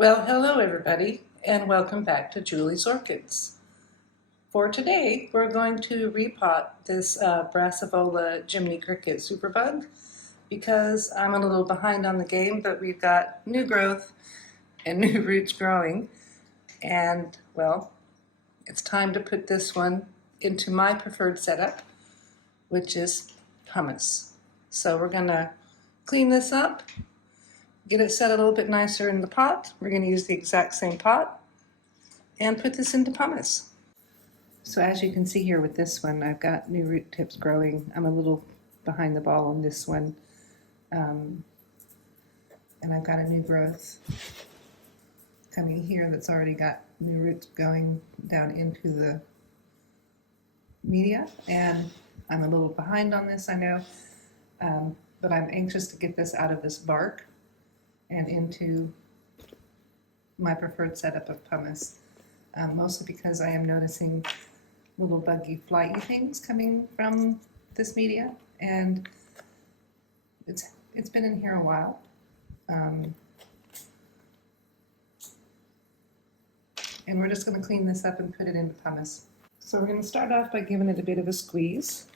Well, hello everybody, and welcome back to Julie's Orchids. For today, we're going to repot this Brassavola Jiminy Cricket superbug because I'm a little behind on the game, but we've got new growth and new roots growing, and well, it's time to put this one into my preferred setup, which is pumice. So we're gonna clean this up, get it set a little bit nicer in the pot. We're going to use the exact same pot and put this into pumice. So as you can see here with this one, I've got new root tips growing. I'm a little behind the ball on this one. And I've got a new growth coming here that's already got new roots going down into the media. And I'm a little behind on this, I know, but I'm anxious to get this out of this bark and into my preferred setup of pumice, mostly because I am noticing little buggy flighty things coming from this media, and it's been in here a while. And we're just going to clean this up and put it into pumice. So we're going to start off by giving it a bit of a squeeze,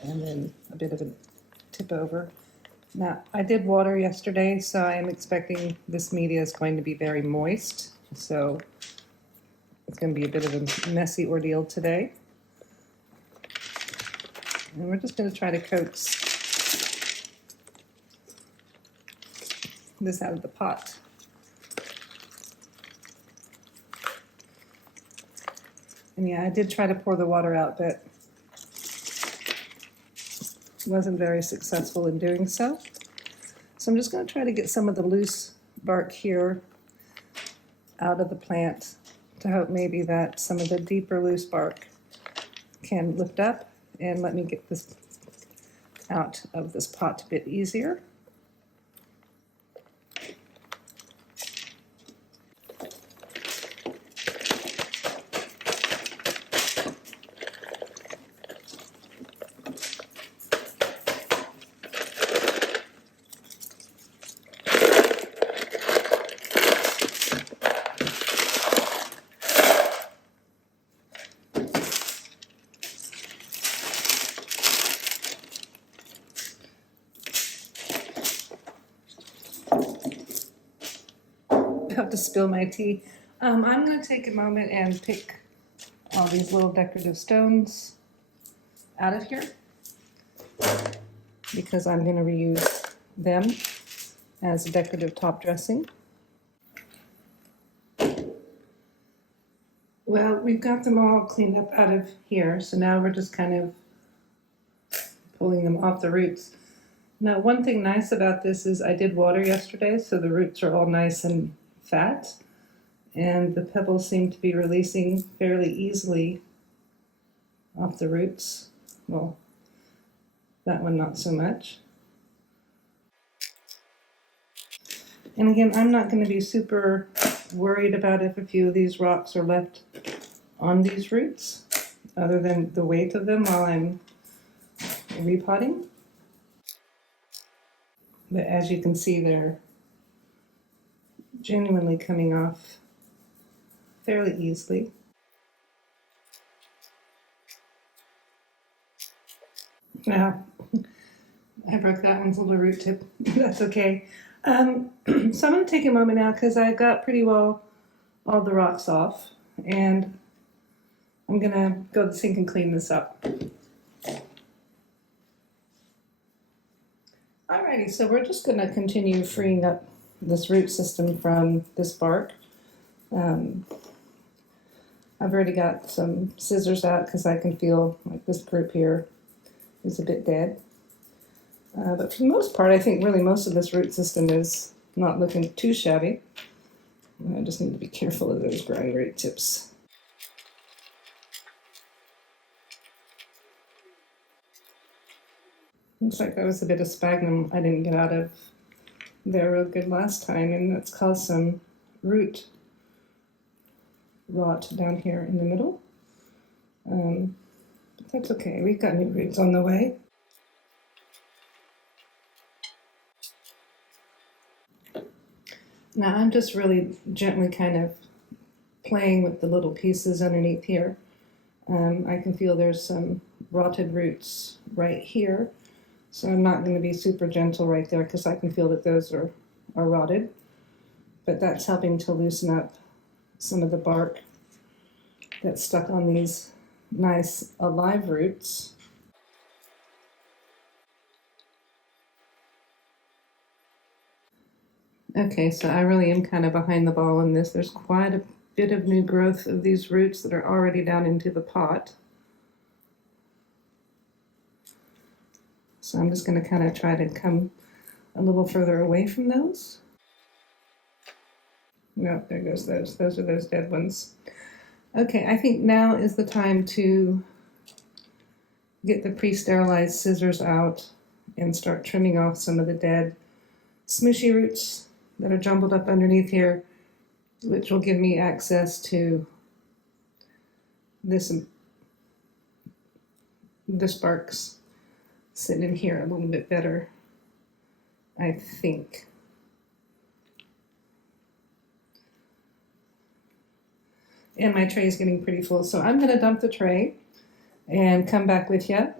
and then a bit of a tip over. Now, I did water yesterday, so I am expecting this media is going to be very moist, so it's going to be a bit of a messy ordeal today. And we're just going to try to coax this out of the pot. And yeah, I did try to pour the water out, but wasn't very successful in doing so. So I'm just going to try to get some of the loose bark here out of the plant to hope maybe that some of the deeper loose bark can lift up and let me get this out of this pot a bit easier. About to spill my tea. I'm going to take a moment and pick all these little decorative stones out of here because I'm going to reuse them as a decorative top dressing. Well, we've got them all cleaned up out of here, so now we're just kind of pulling them off the roots. Now, one thing nice about this is I did water yesterday, so the roots are all nice and fat, and the pebbles seem to be releasing fairly easily off the roots. Well, that one not so much. And again, I'm not going to be super worried about if a few of these rocks are left on these roots, other than the weight of them while I'm repotting. But as you can see, they're genuinely coming off fairly easily. Now, I broke that one's little root tip. That's okay. So I'm going to take a moment now because I got pretty well all the rocks off, and I'm going to go to the sink and clean this up. Alrighty, so we're just going to continue freeing up this root system from this bark. I've already got some scissors out because I can feel like this group here is a bit dead. But for the most part, I think really most of this root system is not looking too shabby. I just need to be careful of those growing root tips. Looks like that was a bit of sphagnum I didn't get out of there real good last time, and that's caused some root rot down here in the middle. But that's okay, we've got new roots on the way. Now I'm just really gently kind of playing with the little pieces underneath here. I can feel there's some rotted roots right here, so I'm not going to be super gentle right there because I can feel that those are rotted, but that's helping to loosen up some of the bark that's stuck on these nice alive roots. Okay, so I really am kind of behind the ball in this. There's quite a bit of new growth of these roots that are already down into the pot. So I'm just going to kind of try to come a little further away from those. No, there goes those. Those are those dead ones. Okay, I think now is the time to get the pre-sterilized scissors out and start trimming off some of the dead smooshy roots that are jumbled up underneath here, which will give me access to the sparks sitting in here a little bit better, I think. And my tray is getting pretty full, so I'm going to dump the tray and come back with you,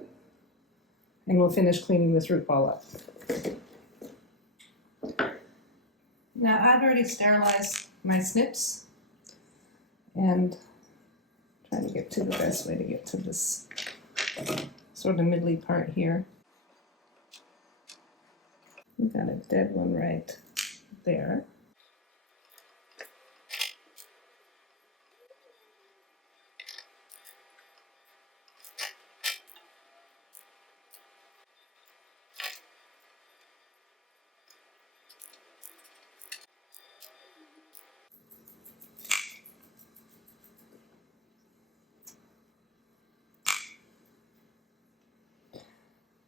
and we'll finish cleaning this root ball up. Now I've already sterilized my snips and trying to get to the best way to get to this sort of middly part here. We've got a dead one right there.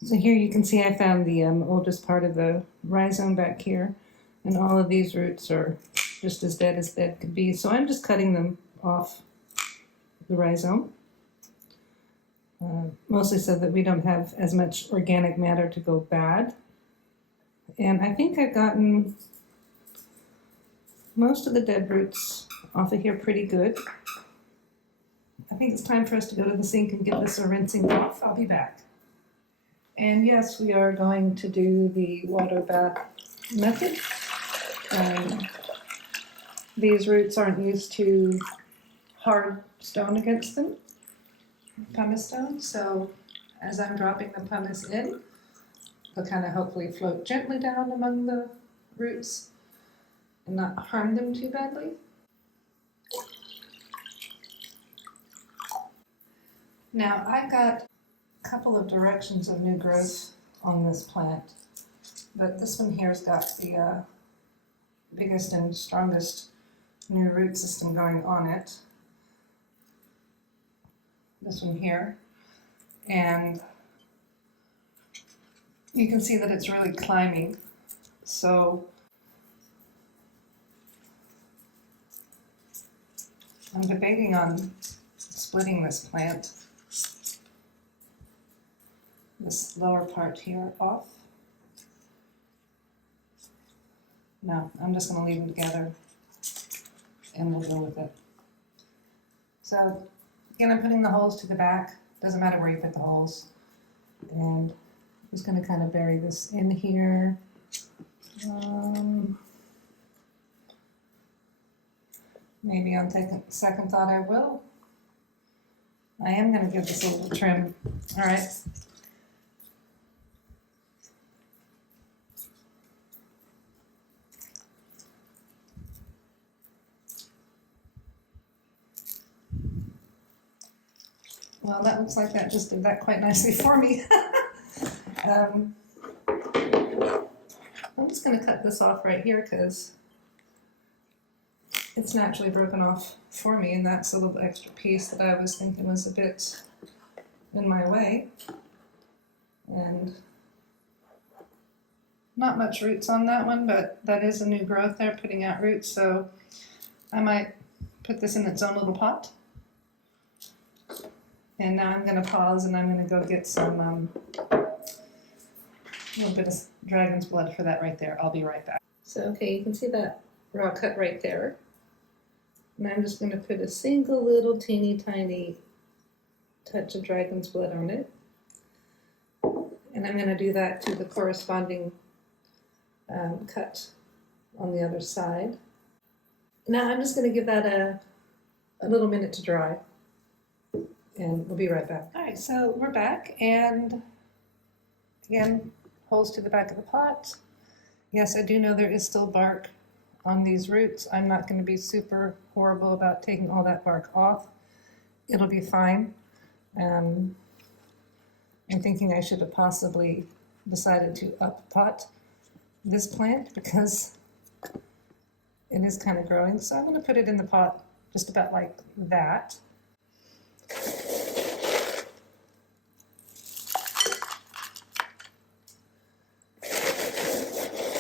So here you can see I found the oldest part of the rhizome back here, and all of these roots are just as dead could be. So I'm just cutting them off the rhizome, mostly so that we don't have as much organic matter to go bad. And I think I've gotten most of the dead roots off of here pretty good. I think it's time for us to go to the sink and give this a rinsing off. I'll be back. And yes, we are going to do the water bath method. These roots aren't used to hard stone against them, pumice stone, so as I'm dropping the pumice in, they'll kind of hopefully float gently down among the roots and not harm them too badly. Now I've got a couple of directions of new growth on this plant, but this one here's got the biggest and strongest new root system going on it. This one here, and you can see that it's really climbing, so I'm debating on splitting this plant, this lower part here, off. No, I'm just going to leave them together and we'll go with it. So again, I'm putting the holes to the back. Doesn't matter where you put the holes. And I'm just going to kind of bury this in here. Maybe on second thought I will. I am going to give this a little trim. All right. Well, that looks like that just did that quite nicely for me. I'm just going to cut this off right here because it's naturally broken off for me, and that's a little extra piece that I was thinking was a bit in my way. And not much roots on that one, but that is a new growth there, putting out roots, so I might put this in its own little pot. And now I'm going to pause and I'm going to go get some, a little bit of dragon's blood for that right there. I'll be right back. So, okay, you can see that raw cut right there. And I'm just going to put a single little teeny tiny touch of dragon's blood on it. And I'm going to do that to the corresponding cut on the other side. Now I'm just going to give that a little minute to dry, and we'll be right back. All right, so we're back, and again, holes to the back of the pot. Yes, I do know there is still bark on these roots. I'm not going to be super horrible about taking all that bark off. It'll be fine. I'm thinking I should have possibly decided to up pot this plant because it is kind of growing. So I'm going to put it in the pot just about like that.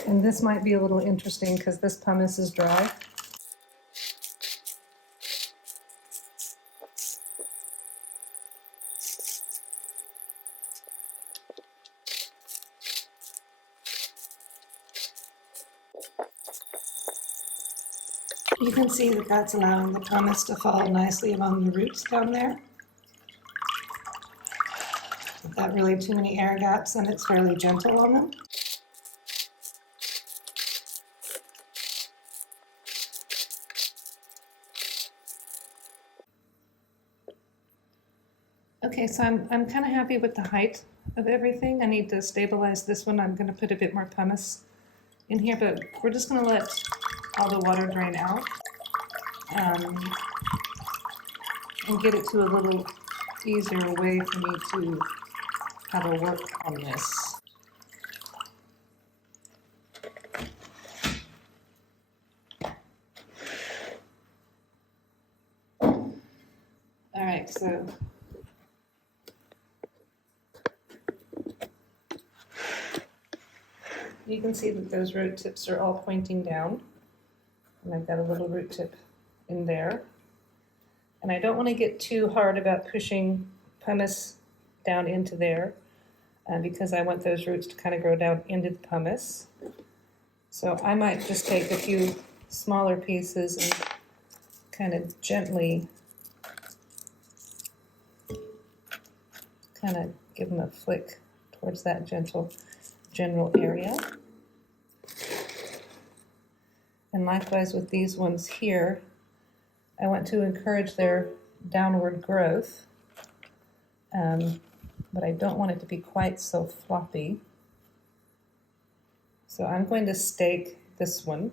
And this might be a little interesting because this pumice is dry. You can see that that's allowing the pumice to fall nicely among the roots down there. Not really too many air gaps, and it's fairly gentle on them. Okay, so I'm kind of happy with the height of everything. I need to stabilize this one. I'm going to put a bit more pumice in here, but we're just going to let all the water drain out and get it to a little easier way for me to have a work on this. All right, so you can see that those root tips are all pointing down, and I've got a little root tip in there. And I don't want to get too hard about pushing pumice down into there because I want those roots to kind of grow down into the pumice. So I might just take a few smaller pieces and kind of gently kind of give them a flick towards that general area. And likewise with these ones here, I want to encourage their downward growth, but I don't want it to be quite so floppy. So I'm going to stake this one.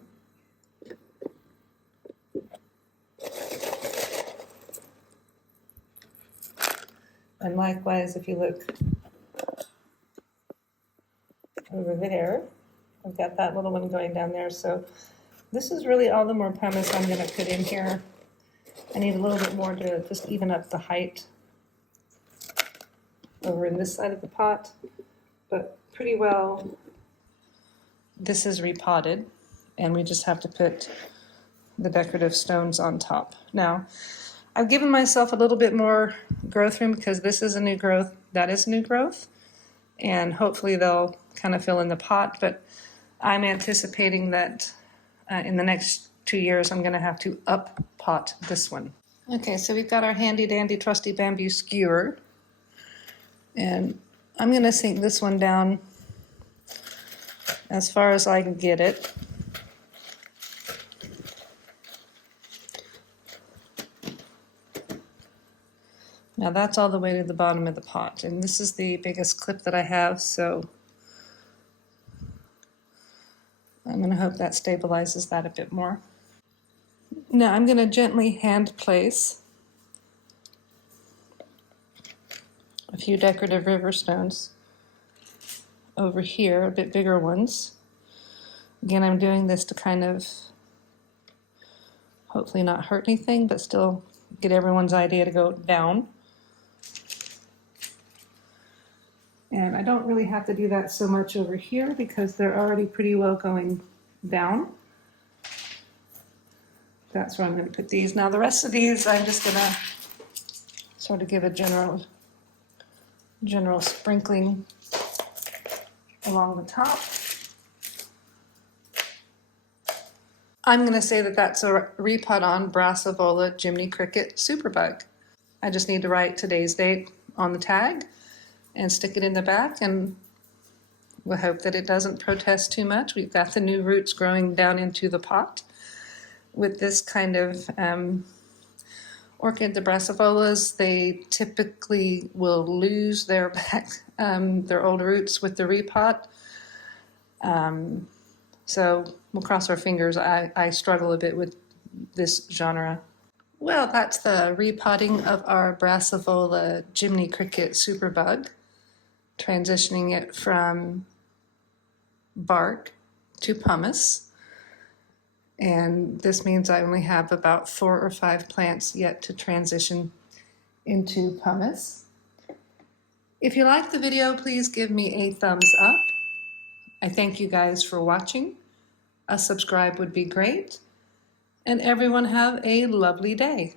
And likewise, if you look over there, I've got that little one going down there. So this is really all the more pumice I'm going to put in here. I need a little bit more to just even up the height over in this side of the pot, but pretty well this is repotted, and we just have to put the decorative stones on top. Now, I've given myself a little bit more growth room because this is a new growth, that is new growth, and hopefully they'll kind of fill in the pot, but I'm anticipating that in the next 2 years I'm going to have to up pot this one. Okay, so we've got our handy dandy trusty bamboo skewer, and I'm going to sink this one down as far as I can get it. Now that's all the way to the bottom of the pot, and this is the biggest clip that I have, so I'm going to hope that stabilizes that a bit more. Now I'm going to gently hand place a few decorative river stones over here, a bit bigger ones. Again, I'm doing this to kind of hopefully not hurt anything, but still get everyone's idea to go down. And I don't really have to do that so much over here because they're already pretty well going down. That's where I'm going to put these. Now the rest of these I'm just going to sort of give a general sprinkling along the top. I'm going to say that that's a repot on Brassavola Jiminy Cricket superbug. I just need to write today's date on the tag and stick it in the back, and we'll hope that it doesn't protest too much. We've got the new roots growing down into the pot. With this kind of orchid, the Brassavolas, they typically will lose their their old roots with the repot. So we'll cross our fingers. I struggle a bit with this genre. Well, that's the repotting of our Brassavola Jiminy Cricket superbug, transitioning it from bark to pumice. And this means I only have about 4 or 5 plants yet to transition into pumice. If you liked the video, please give me a thumbs up. I thank you guys for watching. A subscribe would be great. And everyone have a lovely day.